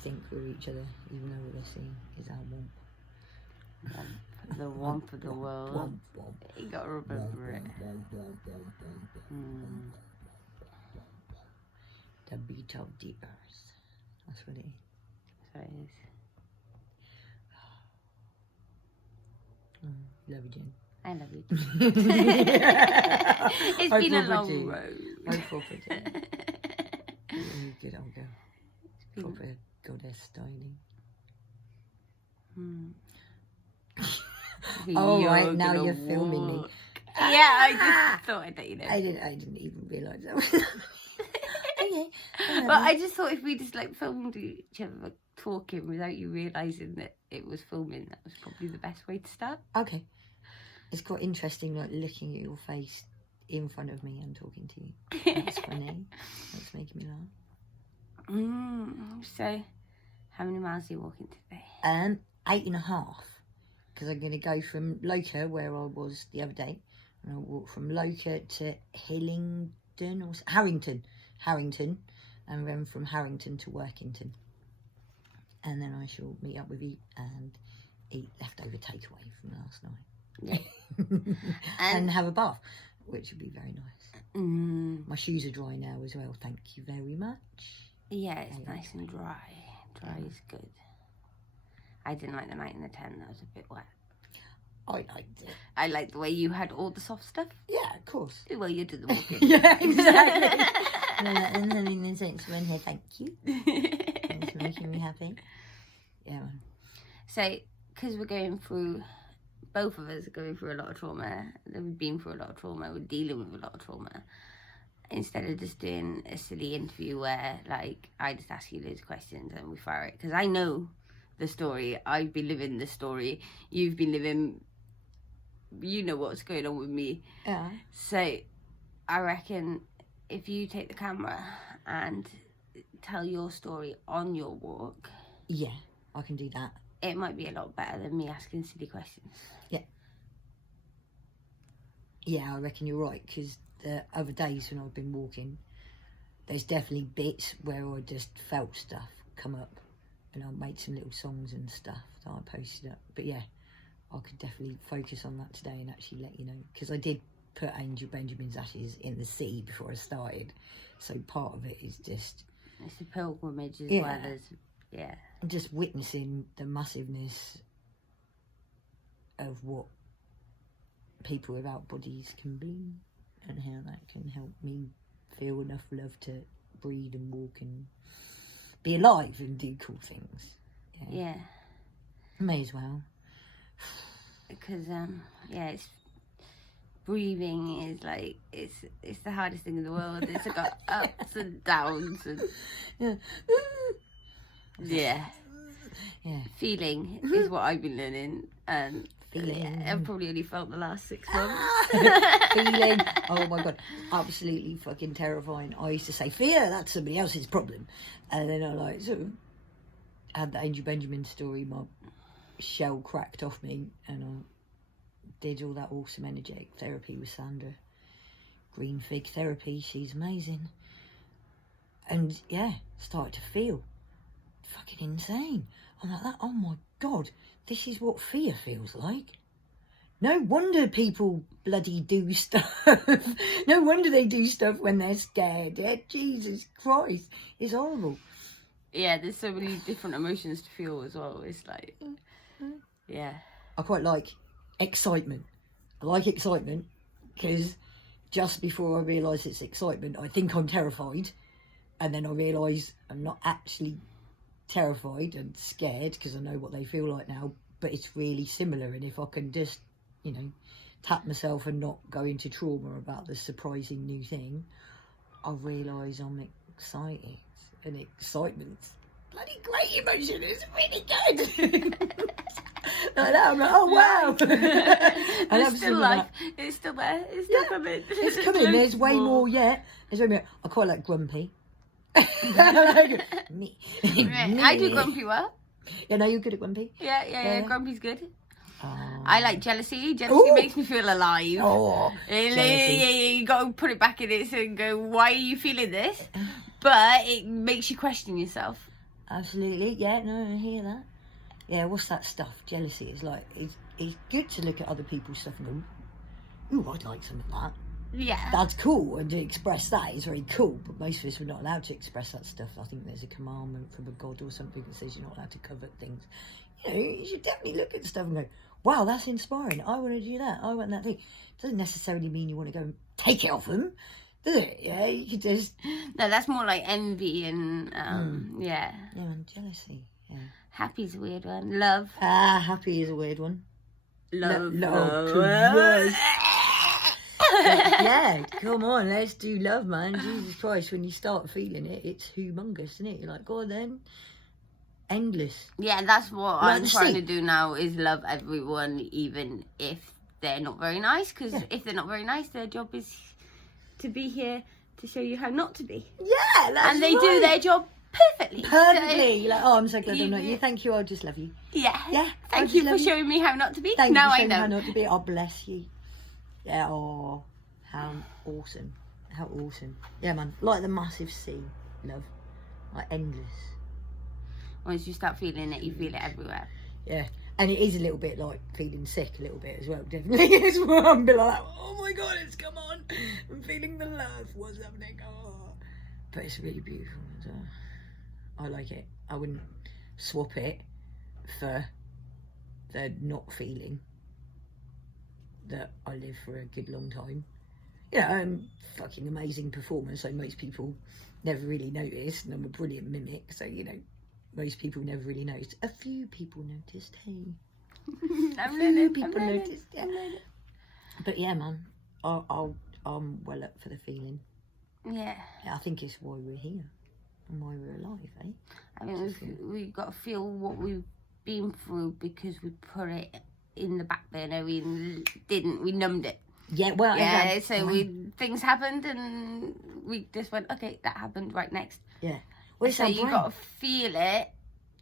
think we're each other, even though all they're seeing is our womp. The womp of the world. Womp, womp. You got to remember it. The beat of the earth. That's what it is. So it is. Love you, Jen. I love you. It's been a long road. I'm proper Jen. You're good old girl. Proper goddess styling. Oh, right, now you're filming me. Yeah, I just thought I'd let you know. I didn't even realise that was okay. But I just thought if we just like filmed each other talking without you realising that it was filming, that was probably the best way to start. Okay. It's quite interesting, like looking at your face in front of me and talking to you. That's funny. That's making me laugh. So, how many miles are you walking today? 8.5. Because I'm going to go from Loca, where I was the other day, and I'll walk from Loca to Harrington, and then from Harrington to Workington. And then I shall meet up with you and eat leftover takeaway from last night. Yeah. And have a bath, which would be very nice. Mm. My shoes are dry now as well, thank you very much. Yeah, it's nice and dry. Dry is good. I didn't like the night in the tent, that was a bit wet. I liked it. I liked the way you had all the soft stuff. Yeah, of course. The way you did the walking. Yeah, exactly. And then in the next one here, thank you. Thanks for making me happy. Yeah, man. So, because we're going through, both of us are going through a lot of trauma. We've been through a lot of trauma. We're dealing with a lot of trauma. Instead of just doing a silly interview where, like, I just ask you loads of questions and we fire it. Because I know the story. I've been living the story. You've been living, you know what's going on with me. Yeah. So, I reckon if you take the camera and tell your story on your walk. Yeah, I can do that. It might be a lot better than me asking silly questions. Yeah. Yeah, I reckon you're right, because the other days when I've been walking, there's definitely bits where I just felt stuff come up, and I made some little songs and stuff that I posted up. But yeah, I could definitely focus on that today and actually let you know, because I did put Angel Benjamin's ashes in the sea before I started, so part of it is just... It's a pilgrimage as well as... Yeah. Just witnessing the massiveness of what people without bodies can be, and how that can help me feel enough love to breathe and walk and be alive and do cool things. Yeah. May as well. Because it's breathing is like it's the hardest thing in the world. It's got ups and downs and yeah. Feeling is what I've been learning. Feeling. I've probably only felt the last 6 months. Feeling. Oh my god, absolutely fucking terrifying. I used to say fear, that's somebody else's problem, and then I like sort of had the Angel Benjamin story. My shell cracked off me, and I did all that awesome energetic therapy with Sandra. Green fig therapy, she's amazing. And yeah, started to feel fucking insane. I'm like that. Oh my god, this is what fear feels like. No wonder people bloody do stuff. No wonder they do stuff when they're scared. Yeah, Jesus Christ, it's horrible. Yeah, there's so many different emotions to feel as well. It's like, yeah. I quite like excitement. I like excitement because just before I realise it's excitement, I think I'm terrified, and then I realise I'm not actually terrified and scared because I know what they feel like now, but it's really similar. And if I can just, you know, tap myself and not go into trauma about the surprising new thing, I realise I'm excited, and excitement's bloody great emotion. It's really good. Like that, I'm like, oh wow. It's still life. It's still there. It's still coming. It's coming. There's way more yet. There's way more. I quite like grumpy. Me. I do grumpy well. Yeah, no, you're good at grumpy. Yeah. Grumpy's good. Oh. I like jealousy. Jealousy makes me feel alive. Oh, you got to put it back in it and go, why are you feeling this? But it makes you question yourself. absolutely. Yeah, no, I hear that. Yeah, what's that stuff? Jealousy is like, it's good to look at other people's stuff and go, ooh, I'd like some of that. Yeah. That's cool, and to express that is very cool, but most of us are not allowed to express that stuff. I think there's a commandment from a god or something that says you're not allowed to covet things. You know, you should definitely look at stuff and go, wow, that's inspiring. I want to do that. I want that thing. It doesn't necessarily mean you want to go and take it off them, does it? Yeah, you could just... No, that's more like envy and, yeah. Yeah, and jealousy, yeah. Happy's a weird one. Love. Happy is a weird one. Love. Yes. Yeah, come on, let's do love, man. Jesus Christ, when you start feeling it, it's humongous, isn't it? You're like, go on then. Endless. Yeah, that's what Like I'm the trying sea. to do now, is love everyone, even if they're not very nice. Because if they're not very nice, their job is to be here to show you how not to be. Yeah, that's And they right. do their job perfectly. Perfectly. You're like, oh, I'm so glad I'm not you- you. Thank you, I'll just love you. Yeah. Yeah. I'll Thank just you for love showing me how not to be. Thank now you for I showing me know. how not to be. Oh, bless you. Yeah, oh, how awesome. How awesome. Yeah, man. Like the massive sea, love. Like endless. Once you start feeling it, you feel it everywhere. Yeah. And it is a little bit like feeling sick a little bit as well, definitely. It's one I'm a bit like, oh my god, it's come on. I'm feeling the love. What's happening? Oh. But it's really beautiful as well. I like it. I wouldn't swap it for the not feeling that I live for a good long time. Yeah, I'm fucking amazing performer, so most people never really notice, and I'm a brilliant mimic, so you know, most people never really noticed. A few people noticed, hey. I'm Few learning. people noticed, yeah. But yeah, man, I'm well up for the feeling. Yeah. I think it's why we're here and why we're alive, eh? I mean, we've got to feel what we've been through because we put it in the back burner. We numbed it. Yeah, well, Yeah, so things happened and we just went, okay, that happened, right, next. Yeah. Well, So you got to feel it,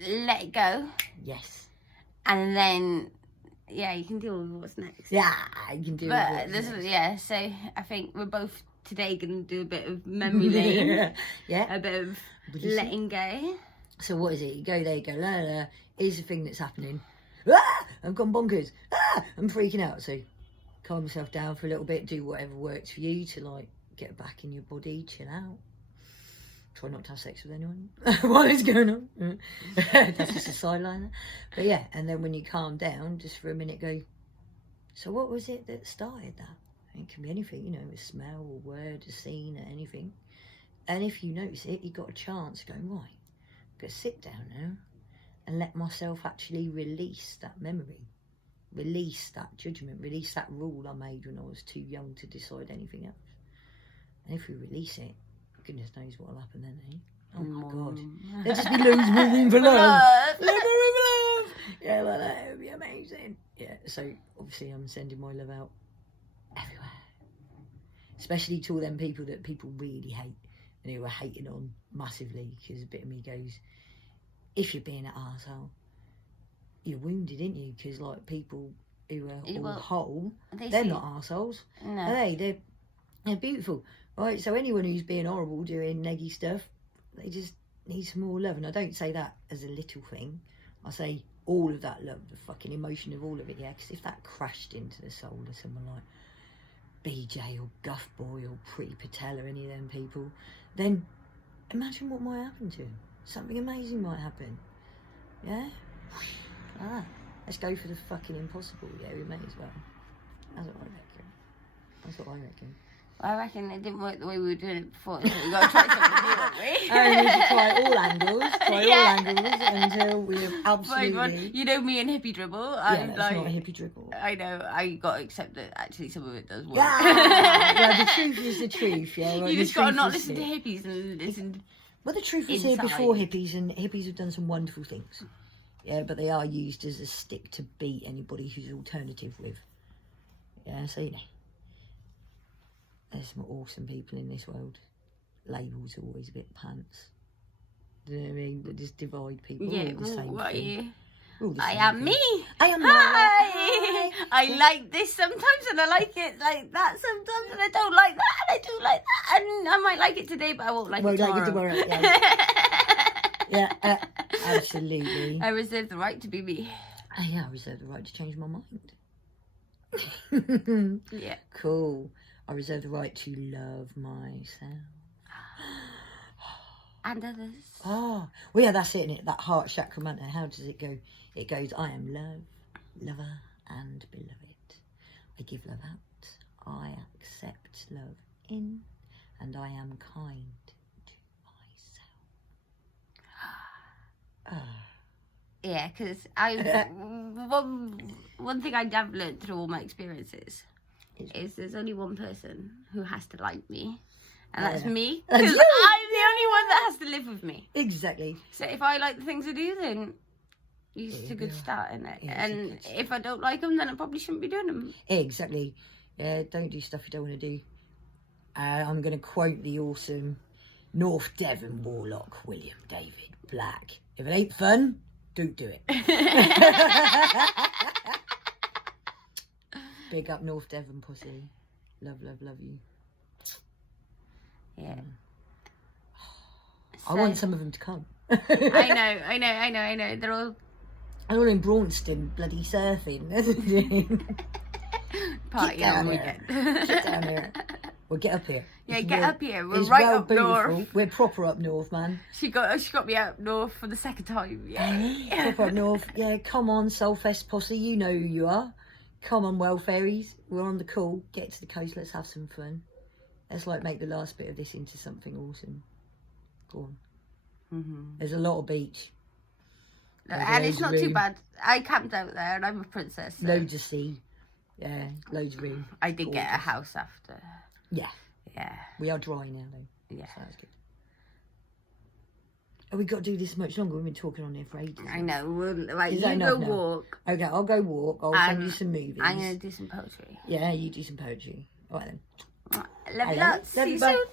let it go, yes. and then, yeah, you can deal with what's next. Yeah, you can do But it. this is, yeah, so I think we're both today going to do a bit of memory lane, Yeah. a bit of Would you say? letting go. So what is it? You go there, you go, la la la. Here's the thing that's happening. Ah! I've gone bonkers. Ah! I'm freaking out. So calm yourself down for a little bit. Do whatever works for you to like get back in your body, chill out. Try not to have sex with anyone while it's going on. That's just a sideline. But yeah, and then when you calm down, just for a minute, go. So what was it that started that? It can be anything, you know, a smell, a word, a scene, or anything. And if you notice it, you've got a chance going, right, I'm going to sit down now and let myself actually release that memory, release that judgment, release that rule I made when I was too young to decide anything else. And if we release it, goodness knows what will happen then, eh? Oh my God. There'll just be loads of room for love. Love. Yeah, like that. It would be amazing. Yeah, so obviously I'm sending my love out everywhere. Especially to all them people that people really hate and who are hating on massively, because a bit of me goes, if you're being an arsehole, you're wounded, aren't you? Because like people who are all whole, they're not arseholes. No. Are they? They're beautiful. Right, so anyone who's being horrible, doing neggy stuff, they just need some more love. And I don't say that as a little thing. I say all of that love, the fucking emotion of all of it, yeah? Because if that crashed into the soul of someone like BJ or Guff Boy or Pretty Patel or any of them people, then imagine what might happen to him. Something amazing might happen. Yeah? Like that. Let's go for the fucking impossible. Yeah, we may as well. That's what I reckon. That's what I reckon. Well, I reckon it didn't work the way we were doing it before, so we got to try something new, haven't we? And we should try all angles, Yeah. all angles until we have absolutely... You know me and hippie dribble. Yeah, I'm that's like, not a hippie dribble. I know, I got to accept that actually some of it does work. Yeah, the truth is the truth, yeah. Right? You The just got to truth not is listen to it. hippies and listen to... Well, the truth was here before hippies, and hippies have done some wonderful things. Yeah, but they are used as a stick to beat anybody who's alternative with. Yeah, so you know. There's some awesome people in this world. Labels are always a bit pants. Do you know what I mean? But just divide people. Yeah, All the same what are thing. you? All the I same am thing. me. I am Hi. I like this sometimes and I like it like that sometimes and I don't like that and I do like that and I might like it today but I won't like it tomorrow. Yeah. Yeah, absolutely. I reserve the right to be me. Yeah, I reserve the right to change my mind. Yeah. Cool. I reserve the right to love myself. And others. Oh, well, yeah, that's it, innit? That heart chakra mantra. How does it go? It goes, I am love, lover, and beloved. I give love out. I accept love in. And I am kind to myself. Yeah, because one thing I have learned through all my experiences is there's only one person who has to like me, and that's me, because I'm the only one that has to live with me. Exactly. So if I like the things I do, then it's a good start, isn't it? And if I don't like them, then I probably shouldn't be doing them. Exactly. Yeah, don't do stuff you don't want to do. I'm going to quote the awesome North Devon warlock, William David Black. If it ain't fun, don't do it. Big up North Devon, pussy. Love, love, love you. Yeah. I want some of them to come. I know. They're all in Braunston, bloody surfing. party on the weekend. Get down here. Well, get up here. Yeah, get up here. We're right up north. We're proper up north, man. She got me up north for the second time. Yeah. Proper up north. Yeah, come on, Soulfest posse. You know who you are. Come on, Wellfairies. We're on the call. Get to the coast. Let's have some fun. Let's make the last bit of this into something awesome. Go on. Mm-hmm. There's a lot of beach. And it's not too bad. I camped out there and I'm a princess. So. Loads of sea. Yeah, loads of room. I did get a house after. Yeah. Yeah. We are dry now, though. Yeah. So that's good. Oh, we got to do this much longer. We've been talking on here for ages. I know. Right, Is you that enough go now? walk. Okay, I'll go walk. I'll send you some movies. I'm going to do some poetry. Yeah, you do some poetry. All right, then. Love you Hello. lots. Love See you, you bye. soon.